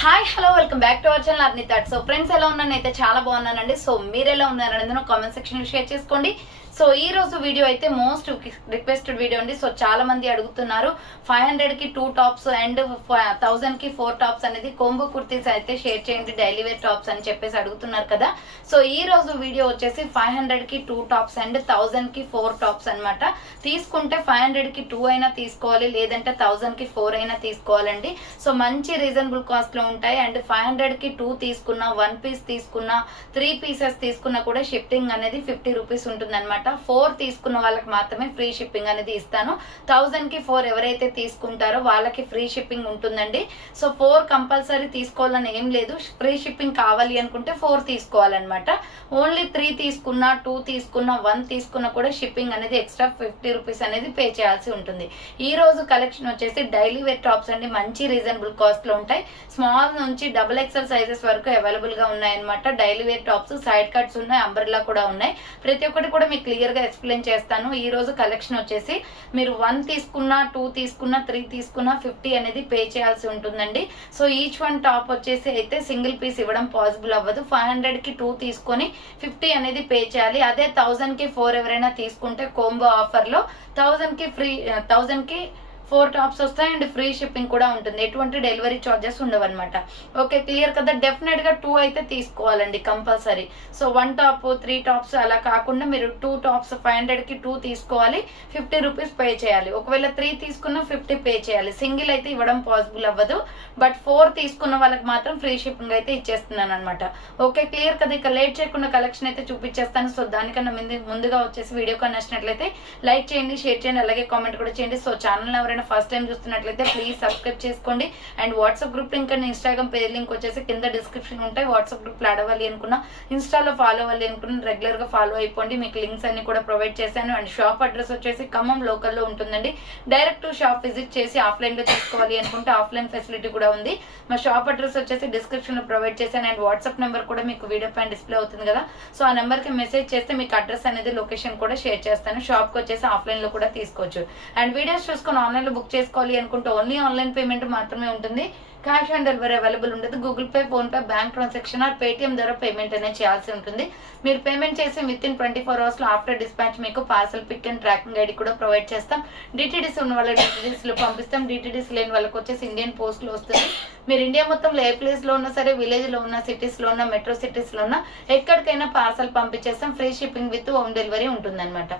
Hi hello welcome back to our channel అర్ని thoughts. So friends ఎలా ఉన్నాను అయితే చాలా బాగున్నానండి. సో మీరు ఎలా ఉన్నారనేది కామెంట్ సెక్షన్ లో షేర్ చేసుకోండి. సో ఈ రోజు వీడియో అయితే మోస్ట్ రిక్వెస్టెడ్ వీడియో అండి. సో చాలా మంది అడుగుతున్నారు 500 కి 2 టాప్స్ అండ్ 1000 కి 4 టాప్స్ అనేది కోంబో కుర్తీస్ అయితే షేర్ చేయండి డైలీ వేర్ టాప్స్ అని చెప్పేసి అడుగుతున్నారు కదా. సో ఈ రోజు వీడియో వచ్చేసి 500 కి 2 టాప్స్ అండ్ 1000 కి 4 టాప్స్ అన్నమాట. తీసుకుంటే 500 కి 2 అయినా తీసుకోవాలి, లేదంటే 1000 కి 4 అయినా తీసుకోవాలండి. సో మంచి రీజనబుల్ కాస్ట్ లో ఉంటాయి. అండ్ 500 కి 2 తీసుకున్నా, 1 పీస్ తీసుకున్నా, 3 పీసెస్ తీసుకున్నా కూడా షిప్పింగ్ అనేది 50 రూపీస్ ఉంటుంది అనమాట. 4 తీసుకున్న వాళ్ళకి మాత్రమే ఫ్రీ షిప్పింగ్ అనేది ఇస్తాను. 1000 కి 4 ఎవరైతే తీసుకుంటారో వాళ్ళకి ఫ్రీ షిప్పింగ్ ఉంటుందండి. సో 4 కంపల్సరీ తీసుకోవాలని ఏం లేదు. ఫ్రీ షిప్పింగ్ కావాలి అనుకుంటే 4 తీసుకోవాలన్నమాట. ఓన్లీ 3 తీసుకున్నా, 2 తీసుకున్నా, 1 తీసుకున్నా కూడా షిప్పింగ్ అనేది ఎక్స్ట్రా 50 రూపీస్ అనేది పే చేయాల్సి ఉంటుంది. ఈ రోజు కలెక్షన్ వచ్చేసి డైలీ వేర్ టాప్స్ అండి. మంచి రీజనబుల్ కాస్ట్ లో ఉంటాయి. స్మాల్ నుంచి XXL సైజెస్ వరకు అవైలబుల్ గా ఉన్నాయన్నమాట. Daily wear tops, side cuts ఉన్నాయి, అంబ్రెల్లా కూడా ఉన్నాయి. ప్రతి ఒక్కటి కూడా మీకు క్లియర్ గా ఎక్స్ప్లెయిన్ చేస్తాను. ఈ రోజు కలెక్షన్ వచ్చేసి మీరు 1 తీసుకున్నా, 2 తీసుకున్నా, 3 తీసుకున్నా 50 అనేది పే చేయాల్సి ఉంటుందండి. సో ఈచ్ వన్ టాప్ వచ్చేసి అయితే సింగిల్ పీస్ ఇవ్వడం పాసిబుల్ అవ్వదు. 500 కి 2 తీసుకొని 50 అనేది పే చేయాలి. అదే 1000 కి 4 ఎవరైనా తీసుకుంటే కోంబో ఆఫర్ లో 1000 కి 4 టాప్స్ వస్తాయి అండ్ ఫ్రీ షిప్పింగ్ కూడా ఉంటుంది. ఎటువంటి డెలివరీ చార్జెస్ ఉండవు అనమాట. ఓకే, క్లియర్ కదా. డెఫినెట్ గా 2 అయితే తీసుకోవాలండి కంపల్సరీ. సో 1 టాప్ 3 టాప్స్ అలా కాకుండా మీరు 2 టాప్స్ 500 కి 2 తీసుకోవాలి, 50 రూపీస్ పే చేయాలి. ఒకవేళ 3 తీసుకున్నా 50 పే చేయాలి. సింగిల్ అయితే ఇవ్వడం పాసిబుల్ అవ్వదు. బట్ 4 తీసుకున్న వాళ్ళకి మాత్రం ఫ్రీ షిప్పింగ్ అయితే ఇచ్చేస్తున్నాను అనమాట. ఓకే, క్లియర్ కదా. ఇక లేట్ చేయకుండా కలెక్షన్ అయితే చూపించేస్తాను. సో దానికన్నా ముందుగా వచ్చేసి వీడియో కానీ నచ్చినట్లయితే లైక్ చేయండి, షేర్ చేయండి, అలాగే కామెంట్ కూడా చేయండి. సో ఛానల్ ఎవరైనా ఫస్ట్ టైం చూస్తున్నట్లయితే ప్లీజ్ సబ్స్క్రైబ్ చేసుకోండి. And WhatsApp group link and Instagram page link వచ్చేసి కింద డిస్క్రిప్షన్ ఉంటాయి. వాట్సాప్ గ్రూప్ లో అడవాలి అనుకున్నా, ఇన్స్టాలో ఫాలో అవ్వాలి అనుకున్నా రెగ్యులర్ గా ఫాలో అయిపోండి. మీకు లింక్స్ అన్ని కూడా ప్రొవైడ్ చేశాను. అండ్ షాప్ అడ్రస్ వచ్చేసి ఖమ్మం లోకల్లో ఉంటుందండి. డైరెక్ట్ షాప్ విజిట్ చేసి ఆఫ్లైన్ లో తీసుకోవాలి అనుకుంటే ఆఫ్లైన్ ఫెసిలిటీ కూడా ఉంది. మా షాప్ అడ్రస్ వచ్చేసి డిస్క్రిప్షన్ లో ప్రొవైడ్ చేశాను. అండ్ వాట్సాప్ నెంబర్ కూడా మీకు వీడియో పైన డిస్ప్లే అవుతుంది కదా. సో ఆ నెంబర్ కి మెసేజ్ చేస్తే మీకు అడ్రస్ అనేది లొకేషన్ కూడా షేర్ చేస్తాను. షాప్ కి వచ్చేసి ఆఫ్లైన్ లో కూడా తీసుకోవచ్చు. అండ్ వీడియోస్ చూసుకొని ఆన్లైన్ లో బుక్ చేసుకోవాలి అనుకుంటే ఓన్లీ ఆన్లైన్ పేమెంట్ మాత్రమే ఉంటుంది. క్యాష్ ఆన్ డెలివరీ అవైలబుల్ ఉండదు. Google Pay, PhonePe, bank transaction or Paytm ద్వారా పేమెంట్ అనేది చేయాల్సి ఉంటుంది. మీరు పేమెంట్ చేసి విత్ ఇన్ 24 hours లో ఆఫ్టర్ డిస్పాచ్ మీకు parcel pick and tracking ID కూడా ప్రొవైడ్ చేస్తాం. డిటిడిసి ఉన్న వాళ్ళ డిటిడిసి లో పంపిస్తాం. డిటిడిసి లేని వాళ్ళకి వచ్చేసి ఇండియన్ పోస్ట్ లో వస్తుంది. మీరు ఇండియా మొత్తంలో ఏ ప్లేస్ లో ఉన్నా సరే, విలేజ్ లో ఉన్న, సిటీస్ లో ఉన్న, మెట్రో సిటీస్ లో ఉన్న ఎక్కడికైనా పార్సల్ పంపించేస్తాం. Free shipping with home delivery ఉంటుంది అనమాట.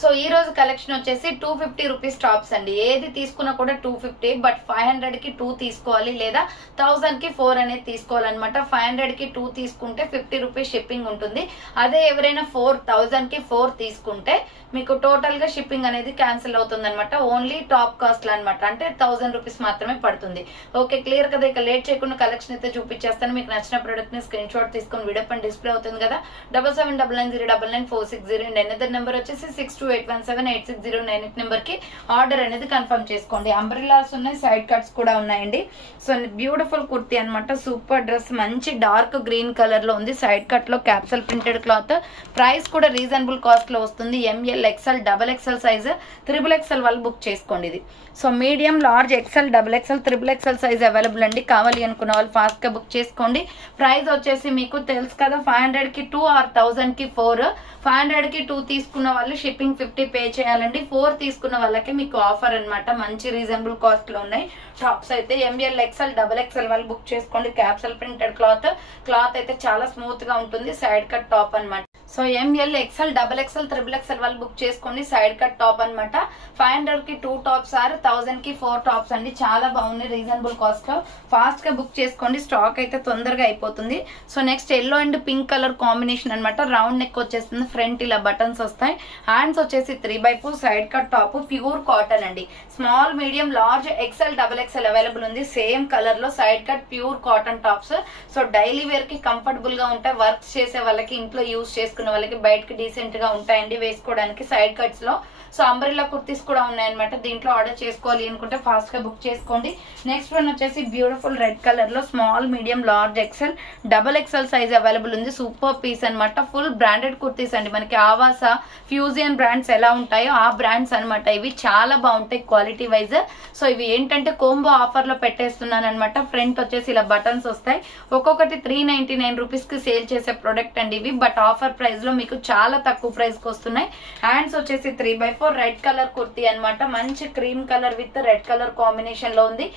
సో ఈ రోజు కలెక్షన్ వచ్చేసి 250 రూపీస్ టాప్స్ అండి. ఏది తీసుకున్నా కూడా 250. బట్ 500 కి 2 తీసుకోవాలి, లేదా 1000 కి 4 అనేది తీసుకోవాలన్నమాట. 500 కి 2 తీసుకుంటే 50 రూపీస్ షిప్పింగ్ ఉంటుంది. అదే ఎవరైనా 1000 కి 4 తీసుకుంటే మీకు టోటల్ గా షిప్పింగ్ అనేది క్యాన్సిల్ అవుతుంది అనమాట. ఓన్లీ టాప్ కాస్ట్ అనమాట. అంటే 1000 రూపీస్ మాత్రమే పడుతుంది. ఓకే, క్లియర్ కదా. ఇక లేట్ చేయకుండా కలెక్షన్ అయితే చూపించేస్తాను. మీకు నచ్చిన ప్రొడక్ట్ ని స్క్రీన్ షాట్ తీసుకొని వీడియో పైన డిస్ప్లే అవుతుంది కదా. 7799099460 అండ్ ఎనదర్ నెంబర్ వచ్చేసి 6281786098 నెంబర్ కి ఆర్డర్ అనేది కన్ఫర్మ్ చేసుకోండి. అంబ్రెల్లాస్ ఉన్నాయి, సైడ్ కట్స్ కూడా ఉన్నాయండి. సో బ్యూటిఫుల్ కుర్తీ అనమాట. సూపర్ డ్రెస్, మంచి డార్క్ గ్రీన్ కలర్ లో ఉంది. సైడ్ కట్ లో క్యాప్సల్ ప్రింటెడ్ క్లాత్. ప్రైస్ కూడా రీజనబుల్ కాస్ట్ లో వస్తుంది. ML, XL, XXL size, XXL వాళ్ళు బుక్ చేసుకోండి. ఇది so medium, large, XL, XXL, XXL size available అండి. కావాలి అనుకున్న వాళ్ళు ఫాస్ట్ గా బుక్ చేసుకోండి. ప్రైస్ వచ్చేసి మీకు తెలుసు కదా, 500 కి 2 ఆర్ 1000 కి 4. 500 కి 2 తీసుకున్న వాళ్ళు షిప్పింగ్ 50 పే చేయాలండి. 4 తీసుకున్న వాళ్ళకి మీకు ఆఫర్ అనమాట. మంచి రీజనబుల్ కాస్ట్ లో ఉన్నాయి టాప్స్ అయితే. ML, XL, XXL వాళ్ళు బుక్ చేసుకోండి. క్యాప్సల్ ప్రింటెడ్ క్లాత్ అయితే చాలా స్మూత్ గా ఉంటుంది. సైడ్ కట్ టాప్ అనమాట. So ML, XL, XXL, XXL వాళ్ళు బుక్ చేసుకోండి. సైడ్ కట్ టాప్ అనమాట. 500 కి 2 టాప్స్ ఆర్ 1000 కి 4 టాప్స్ అండి. చాలా బాగున్నాయి రీజనబుల్ కాస్ట్ లో. ఫాస్ట్ గా బుక్ చేసుకోండి. స్టాక్ అయితే తొందరగా అయిపోతుంది. So next yellow and pink colour combination అనమాట. రౌండ్ నెక్ వచ్చేస్తుంది. ఫ్రంట్ ఇలా బటన్స్ వస్తాయి. హ్యాండ్స్ వచ్చేసి 3/4 side cut top. Pure cotton అండి. Small, medium, large, XL, XXL available ఉంది. సేమ్ కలర్ లో side cut pure cotton tops. So daily wear కి comfortable గా ఉంటాయి. వర్క్ చేసే వాళ్ళకి, ఇంట్లో యూజ్ చేసుకునే వాళ్ళకి, బయటకి డీసెంట్ గా ఉంటాయండి వేసుకోవడానికి. సైడ్ కట్స్ లో సో అంబ్రెల్లా కుర్తీస్ కూడా ఉన్నాయన్నమాట. దీంట్లో ఆర్డర్ చేసుకోవాలి అనుకుంటే ఫాస్ట్ గా బుక్ చేసుకోండి. నెక్స్ట్ వన్ వచ్చేసి బ్యూటిఫుల్ రెడ్ కలర్ లో small, medium, large, XL, double XL size available ఉంది. సూపర్ పీస్ అనమాట. ఫుల్ బ్రాండెడ్ కుర్తీస్ అండి. మనకి ఆవాసా, ఫ్యూజియన్ బ్రాండ్స్ ఎలా ఉంటాయో ఆ బ్రాండ్స్ అనమాట. ఇవి చాలా బాగుంటాయి క్వాలిటీ వైజ్. సో ఇవి ఏంటంటే కోంబో ఆఫర్ లో పెట్టేస్తున్నాను అనమాట. ఫ్రంట్ వచ్చేసి ఇలా బటన్స్ వస్తాయి. ఒక్కొక్కటి 399 రూపీస్ కి సేల్ చేసే ప్రొడక్ట్ అండి ఇవి. బట్ ఆఫర్ ప్రైస్ లో మీకు చాలా తక్కువ ప్రైస్ కి వస్తున్నాయి. హ్యాండ్స్ వచ్చేసి 3/4 రెడ్ కలర్ కుర్తీ అనమాట. మంచి cream colour with red colour combination లో ఉంది.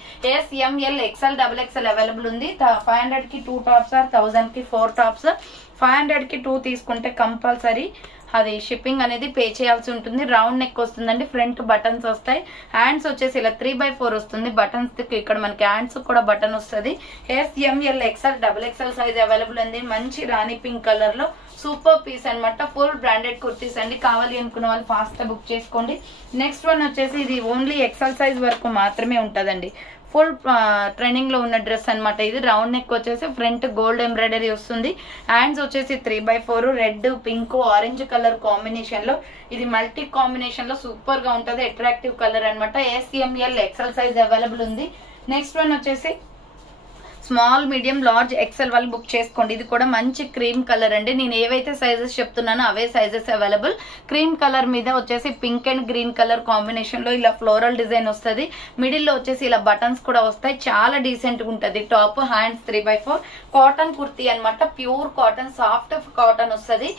SML, XL, XXL అవైలబుల్ ఉంది. 500 కి 2 టాప్స్ ఆర్ 1000 కి 4 టాప్స్. 500 కి 2 తీసుకుంటే కంపల్సరీ అది షిప్పింగ్ అనేది పే చేయాల్సి ఉంటుంది. రౌండ్ నెక్ వస్తుందండి. ఫ్రంట్ బటన్స్ వస్తాయి. హ్యాండ్స్ వచ్చేసి ఇలా 3/4 వస్తుంది. బటన్స్ ఇక్కడ మనకి హ్యాండ్స్ కూడా బటన్ వస్తుంది. SML, XL, XXL size available ఉంది. మంచి రాణి పింక్ కలర్ లో సూపర్ పీస్ అనమాట. ఫుల్ బ్రాండెడ్ కుర్తీస్ అండి. కావాలి అనుకున్న వాళ్ళు ఫాస్ట్ గా బుక్ చేసుకోండి. నెక్స్ట్ వన్ వచ్చేసి ఇది ఓన్లీ XL సైజ్ వరకు మాత్రమే ఉంటదండి. ఫుల్ ట్రెండింగ్ లో ఉన్న డ్రెస్ అనమాట. ఇది రౌండ్ నెక్ వచ్చేసి ఫ్రంట్ గోల్డ్ ఎంబ్రాయిడరీ వస్తుంది. హ్యాండ్స్ వచ్చేసి 3/4 red, pink, orange colour combination లో. ఇది మల్టీ కాంబినేషన్ లో సూపర్ గా ఉంటది. అట్రాక్టివ్ కలర్ అనమాట. SML, XL సైజ్ అవైలబుల్ ఉంది. నెక్స్ట్ వన్ వచ్చేసి స్మాల్, మీడియం, లార్జ్, ఎక్సెల్ వాళ్ళు బుక్ చేసుకోండి. ఇది కూడా మంచి క్రీమ్ కలర్ అండి. నేను ఏవైతే సైజెస్ చెప్తున్నానో అవే సైజెస్ అవైలబుల్. క్రీమ్ కలర్ మీద వచ్చేసి pink and green colour combination లో ఇలా ఫ్లోరల్ డిజైన్ వస్తుంది. మిడిల్ లో వచ్చేసి ఇలా బటన్స్ కూడా వస్తాయి. చాలా డీసెంట్ గా ఉంటది. టాప్, హ్యాండ్స్ 3/4 కాటన్ కుర్తీ అనమాట. ప్యూర్ కాటన్, సాఫ్ట్ కాటన్ వస్తుంది.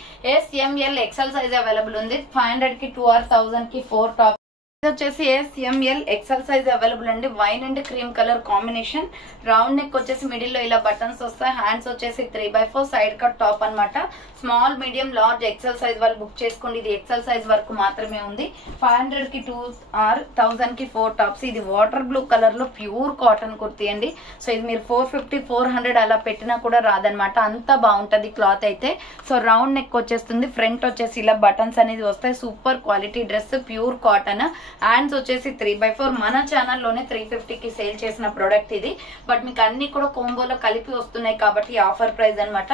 SML, XL సైజ్ అవైలబుల్ ఉంది. 500 కి 2 ఆర్ 1000 కి 4 టాప్. ఇది వచ్చేసి SML, XL సైజ్ అవైలబుల్ అండి. Wine and cream colour combination. Round neck వచ్చేసి మిడిల్ లో ఇలా బటన్స్ వస్తాయి. హ్యాండ్స్ వచ్చేసి 3/4 సైడ్ కట్ టాప్ అనమాట. Small, medium, large, XL size వాళ్ళు బుక్ చేసుకోండి. ఇది XL సైజ్ వరకు మాత్రమే ఉంది. 500 కి 2 ఆర్ 1000 కి 4 టాప్స్. ఇది వాటర్ బ్లూ కలర్ లో ప్యూర్ కాటన్ కుర్తీ అండి. సో ఇది మీరు 450, 400 అలా పెట్టినా కూడా రాదనమాట. అంత బాగుంటది క్లాత్ అయితే. సో రౌండ్ నెక్ వచ్చేస్తుంది. ఫ్రంట్ వచ్చేసి ఇలా బటన్స్ అనేది వస్తాయి. Super quality dress, pure cotton. Hands వచ్చేసి 3/4. మన ఛానల్లోనే 350 కి సేల్ చేసిన ప్రోడక్ట్ ఇది. బట్ మీకు అన్ని కూడా కోంబోలో కలిపి వస్తున్నాయి కాబట్టి ఆఫర్ ప్రైస్ అనమాట.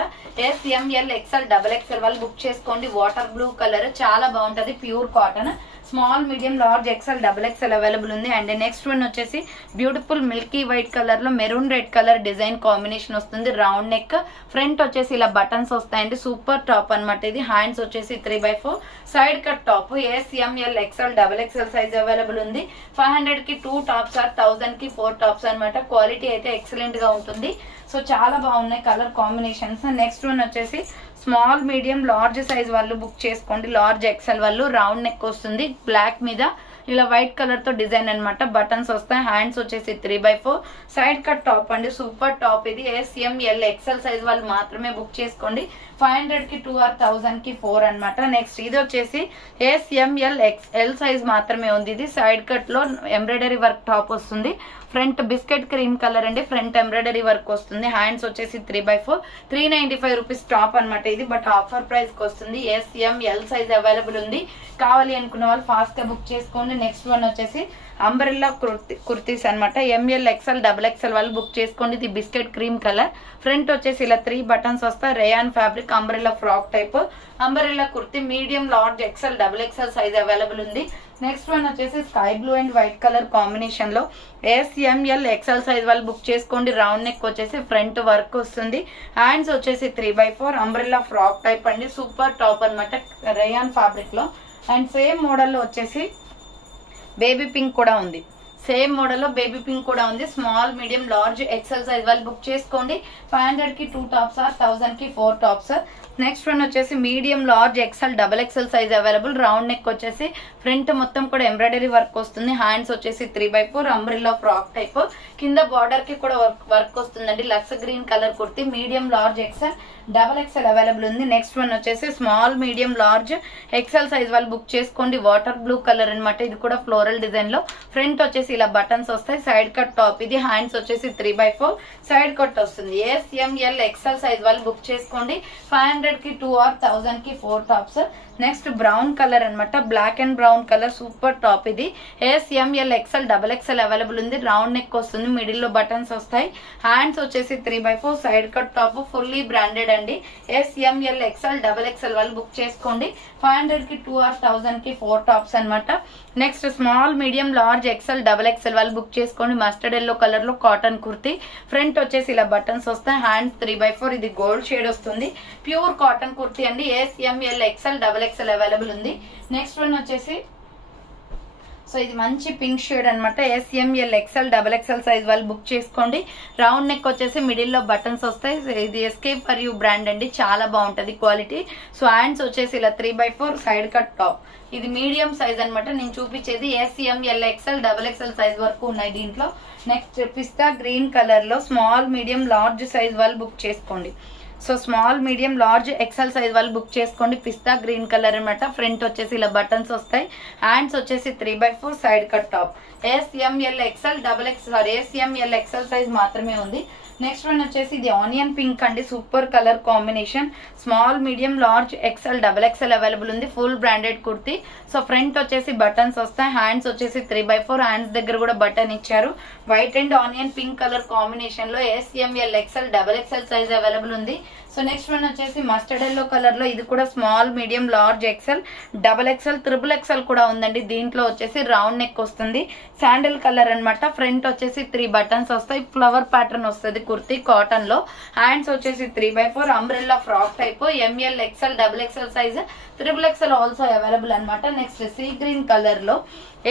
SML, XL, XXL వాళ్ళు బుక్ చేసుకోండి. వాటర్ బ్లూ కలర్ చాలా బాగుంటది. Pure cotton. Small, medium, large, XL, XXL available ఉంది. అండ్ నెక్స్ట్ వన్ వచ్చేసి బ్యూటిఫుల్ మిల్కీ వైట్ కలర్ లో maroon red colour design combination వస్తుంది. రౌండ్ నెక్, ఫ్రంట్ వచ్చేసి ఇలా బటన్స్ వస్తాయండి. సూపర్ టాప్ అనమాట ఇది. హ్యాండ్స్ వచ్చేసి 3/4 side cut top. SML, XL, XXL size available ఉంది. 500 కి 2 టాప్స్ ఆర్ 1000 కి 4 టాప్స్ అనమాట. క్వాలిటీ అయితే ఎక్సలెంట్ గా ఉంటుంది. సో చాలా బాగున్నాయి కలర్ కాంబినేషన్స్. నెక్స్ట్ వన్ వచ్చేసి స్మాల్, మీడియం, లార్జ్ సైజ్ వాళ్ళు బుక్ చేసుకోండి. లార్జ్, XL వాళ్ళు. రౌండ్ నెక్ వస్తుంది. బ్లాక్ మీద ఇలా వైట్ కలర్ తో డిజైన్ అనమాట. బటన్స్ వస్తాయి. హ్యాండ్స్ వచ్చేసి 3/4 సైడ్ కట్ టాప్ అండి. సూపర్ టాప్ ఇది. SML, XL సైజ్ వాళ్ళు మాత్రమే బుక్ చేసుకోండి. 500 కి 2 ఆర్ 1000 కి 4 అనమాట. నెక్స్ట్ ఇది వచ్చేసి SML, XL సైజ్ మాత్రమే ఉంది. ఇది సైడ్ కట్ లో ఎంబ్రాయిడరీ వర్క్ టాప్ వస్తుంది. ఫ్రంట్ బిస్కెట్ క్రీమ్ కలర్ అండి. ఫ్రంట్ ఎంబ్రాయిడరీ వర్క్ వస్తుంది. హ్యాండ్స్ వచ్చేసి 3/4 395 రూపీస్ టాప్ అనమాట ఇది. బట్ ఆఫర్ ప్రైస్ కి వస్తుంది. SML సైజ్ అవైలబుల్ ఉంది. కావాలి అనుకున్న వాళ్ళు ఫాస్ట్ గా బుక్ చేసుకోండి. నెక్స్ట్ వన్ వచ్చేసి అంబ్రెల్లా కుర్తీస్ అనమాట. ML, XL, XXL వాళ్ళు బుక్ చేసుకోండి. ఇది బిస్కెట్ క్రీమ్ కలర్. ఫ్రంట్ వచ్చేసి ఇలా 3 బటన్స్ వస్తాయి. Rayon fabric umbrella frock type umbrella kurti. Medium, large, XL, XXL size available ఉంది. నెక్స్ట్ వన్ వచ్చేసి sky blue and white colour combination లో SML, XL సైజ్ వాళ్ళు బుక్ చేసుకోండి. రౌండ్ నెక్ వచ్చేసి front work వస్తుంది. హ్యాండ్స్ వచ్చేసి 3/4 అంబ్రెల్లా ఫ్రాక్ టైప్ అండి. Super top అనమాట రేయాన్ ఫ్యాబ్రిక్ లో. అండ్ సేమ్ మోడల్ లో వచ్చేసి బేబీ పింక్ కూడా ఉంది. సేమ్ మోడల్ లో బేబీ పింక్ కూడా ఉంది. Small, medium, large, XL size వాళ్ళు బుక్ చేసుకోండి. 500 కి 2 టాప్స్ ఆర్ 1000 కి 4 టాప్స్. నెక్స్ట్ వన్ వచ్చేసి medium, large, XL, XXL size available. Round neck వచ్చేసి ఫ్రంట్ మొత్తం కూడా ఎంబ్రాయిడరీ వర్క్ వస్తుంది. హ్యాండ్స్ వచ్చేసి 3/4 అంబ్రెల్లా ఫ్రాక్ టైప్. కింద బార్డర్ కి కూడా వర్క్ వస్తుందండి. Lux green colour kurti. Medium, large, XL, XXL available ఉంది. నెక్స్ట్ వన్ వచ్చేసి small, medium, large, XL size వాళ్ళు బుక్ చేసుకోండి. వాటర్ బ్లూ కలర్ అనమాట. ఇది కూడా ఫ్లోరల్ డిజైన్ లో. ఫ్రంట్ వచ్చేసి ఇలా బటన్స్ వస్తాయి, సైడ్ కట్ టాప్ ఇది, హ్యాండ్స్ వచ్చేసి 3/4 సైడ్ కట్ వస్తుంది. SML XL సైజ్ వాళ్ళు బుక్ చేసుకోండి. 500 కి 2 or 1000 కి 4 టాప్స్. నెక్స్ట్ బ్రౌన్ కలర్ అనమాట, black and brown colour super top ఇది. SML XL XXL అవైలబుల్ ఉంది. రౌండ్ నెక్ వస్తుంది, మిడిల్ లో బటన్స్ వస్తాయి, హ్యాండ్స్ వచ్చేసి 3/4 side cut top, fully branded అండి. SML XL XXL వాళ్ళు బుక్ చేసుకోండి. 500 కి 2 or 1000 కి 4 టాప్స్ అనమాట. Next small medium large XL XXL వాళ్ళు బుక్ చేసుకోండి. మస్టర్డ్ ఎల్లో కలర్ లో కాటన్ కుర్తీ, ఫ్రంట్ వచ్చేసి ఇలా బటన్స్ వస్తాయి, హ్యాండ్స్ 3/4 ఇది గోల్డ్ షేడ్ వస్తుంది, ప్యూర్ కాటన్ కుర్తీ అండి. SML XL XXL అవైలబుల్ ఉంది. నెక్స్ట్ వన్ వచ్చేసి సో ఇది మంచి పింక్ షేడ్ అనమాట. SML XL XXL సైజ్ వాళ్ళు బుక్ చేసుకోండి. రౌండ్ నెక్ వచ్చేసి మిడిల్ లో బటన్స్ వస్తాయి. ఇది ఎస్కేప్ ఫర్ యూ బ్రాండ్ అండి, చాలా బాగుంటది క్వాలిటీ. సో హ్యాండ్స్ వచ్చేసి ఇలా 3/4 సైడ్ కట్ టాప్, ఇది మీడియం సైజ్ అనమాట. నేను చూపించేది SML XL XXL సైజ్ వరకు ఉన్నాయి దీంట్లో. నెక్స్ట్ పిస్తా గ్రీన్ కలర్ లో స్మాల్ మీడియం లార్జ్ సైజ్ వాళ్ళు బుక్ చేసుకోండి. So small medium large XL size వాళ్ళు బుక్ చేసుకోండి. పిస్తా గ్రీన్ కలర్ అనమాట. ఫ్రంట్ వచ్చేసి ఇలా బటన్స్ వస్తాయి, హ్యాండ్స్ వచ్చేసి 3/4 side cut top. SML XL size మాత్రమే ఉంది. నెక్స్ట్ వన్ వచ్చేసి ఇది ఆనియన్ పింక్ అండి, super colour combination. Small medium large XL XXL available ఉంది, full branded kurti. So front వచ్చేసి బటన్స్ వస్తాయి, హ్యాండ్స్ వచ్చేసి 3/4, హ్యాండ్స్ దగ్గర కూడా బటన్ ఇచ్చారు. White and onion pink colour combination లో SML XL XXL size available ఉంది. సో నెక్స్ట్ వన్ వచ్చేసి మస్టర్డ్ ఎల్లో కలర్ లో, ఇది కూడా small medium large XL XXL XXL కూడా ఉందండి. దీంట్లో వచ్చేసి రౌండ్ నెక్ వస్తుంది, శాండిల్ కలర్ అనమాట. ఫ్రంట్ వచ్చేసి 3 బటన్స్ వస్తాయి, ఫ్లవర్ ప్యాటర్న్ వస్తుంది కుర్తీ కాటన్ లో. హ్యాండ్స్ వచ్చేసి 3/4 umbrella frock type. ML XL XXL size XXL also available అనమాట. నెక్స్ట్ సీ గ్రీన్ కలర్ లో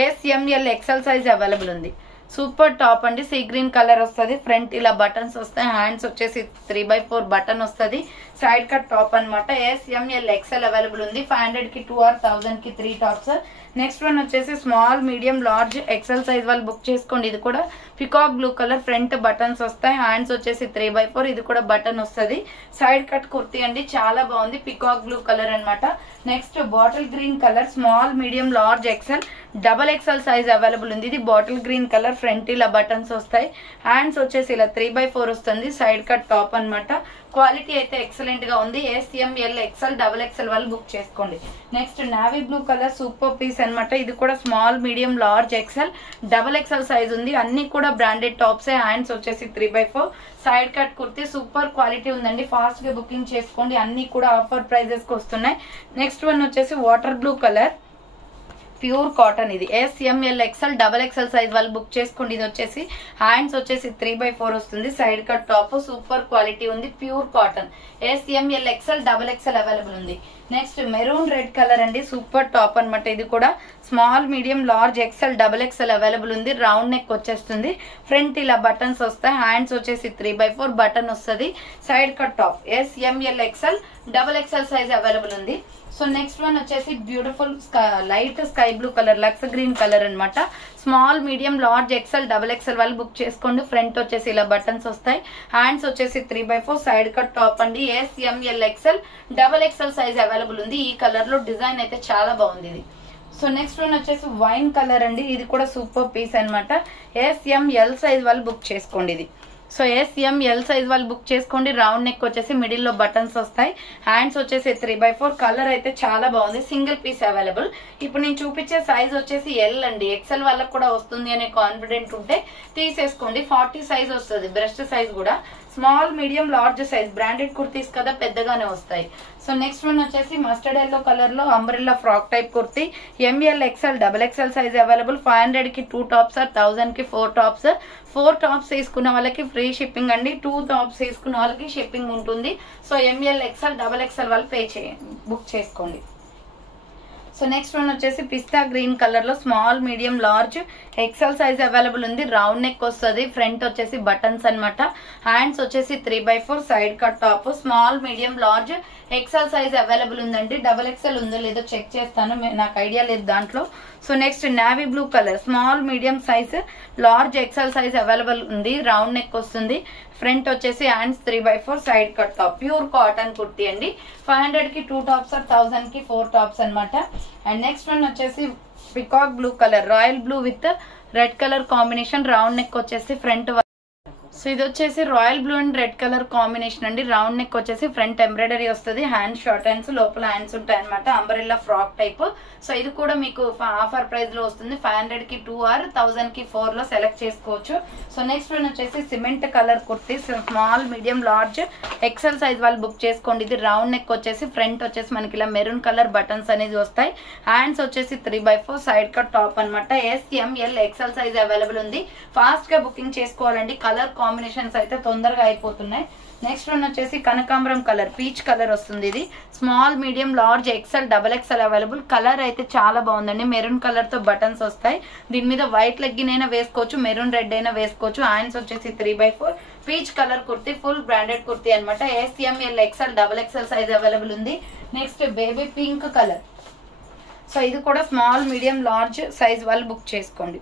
SML XL సైజ్ అవైలబుల్ ఉంది. సూపర్ టాప్ అండి, సీ గ్రీన్ కలర్ వస్తుంది. ఫ్రంట్ ఇలా బటన్స్ వస్తాయి, హ్యాండ్స్ వచ్చేసి 3/4 బటన్ వస్తుంది, సైడ్ కట్ టాప్ అనమాట. SML XL అవైలబుల్ ఉంది. 500 కి 2 or 1000 కి 3 టాప్స్. నెక్స్ట్ వన్ వచ్చేసి small medium large XL size వాళ్ళు బుక్ చేసుకోండి. ఇది కూడా peacock blue colour, front buttons వస్తాయి, హ్యాండ్స్ వచ్చేసి 3/4 ఇది కూడా బటన్ వస్తుంది, సైడ్ కట్ కుర్తీ అండి, చాలా బాగుంది, పికాక్ బ్లూ కలర్ అనమాట. Next bottle green colour, small medium large XL XXL size available ఉంది. ఇది బాటిల్ గ్రీన్ కలర్, ఫ్రంట్ ఇలా బటన్స్ వస్తాయి, హ్యాండ్స్ వచ్చేసి ఇలా 3/4 వస్తుంది, సైడ్ కట్ టాప్ అనమాట. క్వాలిటీ అయితే ఎక్సలెంట్ గా ఉంది. SML XL XXL వాళ్ళు బుక్ చేసుకోండి. Next navy blue colour super piece అనమాట. ఇది కూడా small medium large XL XXL size ఉంది. అన్ని కూడా బ్రాండెడ్ టాప్స్, హ్యాండ్స్ వచ్చేసి 3/4 side cut kurti, super quality ఉందండి. ఫాస్ట్ గా బుకింగ్ చేసుకోండి, అన్ని కూడా ఆఫర్ ప్రైజెస్ కి వస్తున్నాయి. నెక్స్ట్ వన్ వచ్చేసి water blue colour, pure cotton ఇది. SML XL XXL సైజ్ వాళ్ళు బుక్ చేసుకోండి. ఇది వచ్చేసి హ్యాండ్స్ వచ్చేసి 3/4 వస్తుంది, side cut top, super quality ఉంది, pure cotton. SML XL XXL available ఉంది. నెక్స్ట్ మెరూన్ రెడ్ కలర్ అండి, సూపర్ టాప్ అనమాట. ఇది కూడా small medium large XL XXL available ఉంది. రౌండ్ నెక్ వచ్చేస్తుంది, ఫ్రంట్ ఇలా బటన్స్ వస్తాయి, హ్యాండ్స్ వచ్చేసి 3/4 బటన్ వస్తుంది, side cut top. SML XL XXL size available ఉంది. సో నెక్స్ట్ వన్ వచ్చేసి beautiful light sky blue colour, lux green colour అనమాట. Small medium large XL XXL వాళ్ళు బుక్ చేసుకోండి. ఫ్రంట్ వచ్చేసి ఇలా బటన్స్ వస్తాయి, హ్యాండ్స్ వచ్చేసి 3/4 సైడ్ కట్ టాప్ అండి. SML XL XXL size available ఉంది. ఈ కలర్ లో డిజైన్ అయితే చాలా బాగుంది ఇది. సో నెక్స్ట్ వన్ వచ్చేసి వైన్ కలర్ అండి, ఇది కూడా సూపర్ పీస్ అనమాట. SML సైజ్ వాళ్ళు బుక్ చేసుకోండి. ఇది సో SML సైజ్ వాళ్ళు బుక్ చేసుకోండి. రౌండ్ నెక్ వచ్చేసి మిడిల్ లో బటన్స్ వస్తాయి, హ్యాండ్స్ వచ్చేసి 3/4. కలర్ అయితే చాలా బాగుంది, సింగిల్ పీస్ అవైలబుల్. ఇప్పుడు నేను చూపించే సైజ్ వచ్చేసి L అండి. XL వాళ్ళకి కూడా వస్తుంది అనే కాన్ఫిడెంట్ ఉంటే తీసేసుకోండి. 40 సైజ్ వస్తుంది, బ్రెస్ట్ సైజ్ కూడా. Small medium large size, branded kurtis కదా, పెద్దగానే వస్తాయి. సో నెక్స్ట్ వన్ వచ్చేసి మస్టర్డ్ ఎల్లో కలర్ లో umbrella frock type kurti. ML XL XXL size available. 500 కి 2 టాప్స్, 1000 కి 4 టాప్స్. 4 టాప్స్ తీసుకున్న వాళ్ళకి ఫ్రీ షిప్పింగ్ అండి, 2 టాప్స్ తీసుకున్న వాళ్ళకి షిప్పింగ్ ఉంటుంది. సో ML XL XXL వాళ్ళు బుక్ చేసుకోండి. సో నెక్స్ట్ వన్ వచ్చేసి పిస్తా గ్రీన్ కలర్ లో small medium large XL size available ఉంది. రౌండ్ నెక్ వస్తుంది, ఫ్రంట్ వచ్చేసి బటన్స్ అనమాట, హ్యాండ్స్ వచ్చేసి 3/4 side cut top. Small medium large XL size available ఉందండి. XXL ఉందో లేదో చెక్ చేస్తాను, నాకు ఐడియా లేదు దాంట్లో. So next navy blue colour, small medium size large XL size available ఉంది. రౌండ్ నెక్ వస్తుంది, ఫ్రంట్ వచ్చేసి హ్యాండ్స్ 3/4 side cut top, pure cotton kurti అండి. 500 కి 2 టాప్స్, 1000 కి 4 టాప్స్ అనమాట. అండ్ నెక్స్ట్ వన్ వచ్చేసి peacock blue colour, royal blue with red colour combination, round neck వచ్చేసి ఫ్రంట్. సో ఇది వచ్చేసి royal blue and red colour combination అండి. రౌండ్ నెక్ వచ్చేసి ఫ్రంట్ ఎంబ్రాయిడరీ వస్తుంది, హ్యాండ్ షార్ట్ హ్యాండ్స్, లోపల హ్యాండ్స్ ఉంటాయి అనమాట, అంబ్రెల్లా ఫ్రాక్ టైప్. సో ఇది కూడా మీకు ఆఫర్ ప్రైస్ లో వస్తుంది. 500 కి 2 ఆర్ 1000 కి 4 లో సెలెక్ట్ చేసుకోవచ్చు. సో నెక్స్ట్ వన్ వచ్చేసి cement colour kurti, small medium large XL size వాళ్ళు బుక్ చేసుకోండి. ఇది రౌండ్ నెక్ వచ్చేసి ఫ్రంట్ వచ్చేసి మనకి ఇలా మెరూన్ కలర్ బటన్స్ అనేది వస్తాయి, హ్యాండ్స్ వచ్చేసి 3/4 సైడ్ కట్ టాప్ అనమాట. SML ఎక్సెల్ సైజ్ అవైలబుల్ ఉంది. ఫాస్ట్ గా బుకింగ్ చేసుకోవాలండి, కలర్ కాంబినేషన్స్ అయితే తొందరగా అయిపోతున్నాయి. నెక్స్ట్ వన్ వచ్చేసి కనకాంబరం కలర్, పీచ్ కలర్ వస్తుంది. ఇది small medium large XL XXL available. Colour అయితే చాలా బాగుందండి, మెరూన్ కలర్ తో బటన్స్ వస్తాయి. దీని మీద వైట్ లెగ్గిన్ అయినా వేసుకోవచ్చు, మెరూన్ రెడ్ అయినా వేసుకోవచ్చు. హ్యాండ్స్ వచ్చేసి 3/4 peach colour kurti, full branded kurti అనమాట. SML XXL సైజ్ అవైలబుల్ ఉంది. Next baby pink colour. So ఇది కూడా స్మాల్ మీడియం లార్జ్ సైజ్ వాళ్ళు బుక్ చేసుకోండి.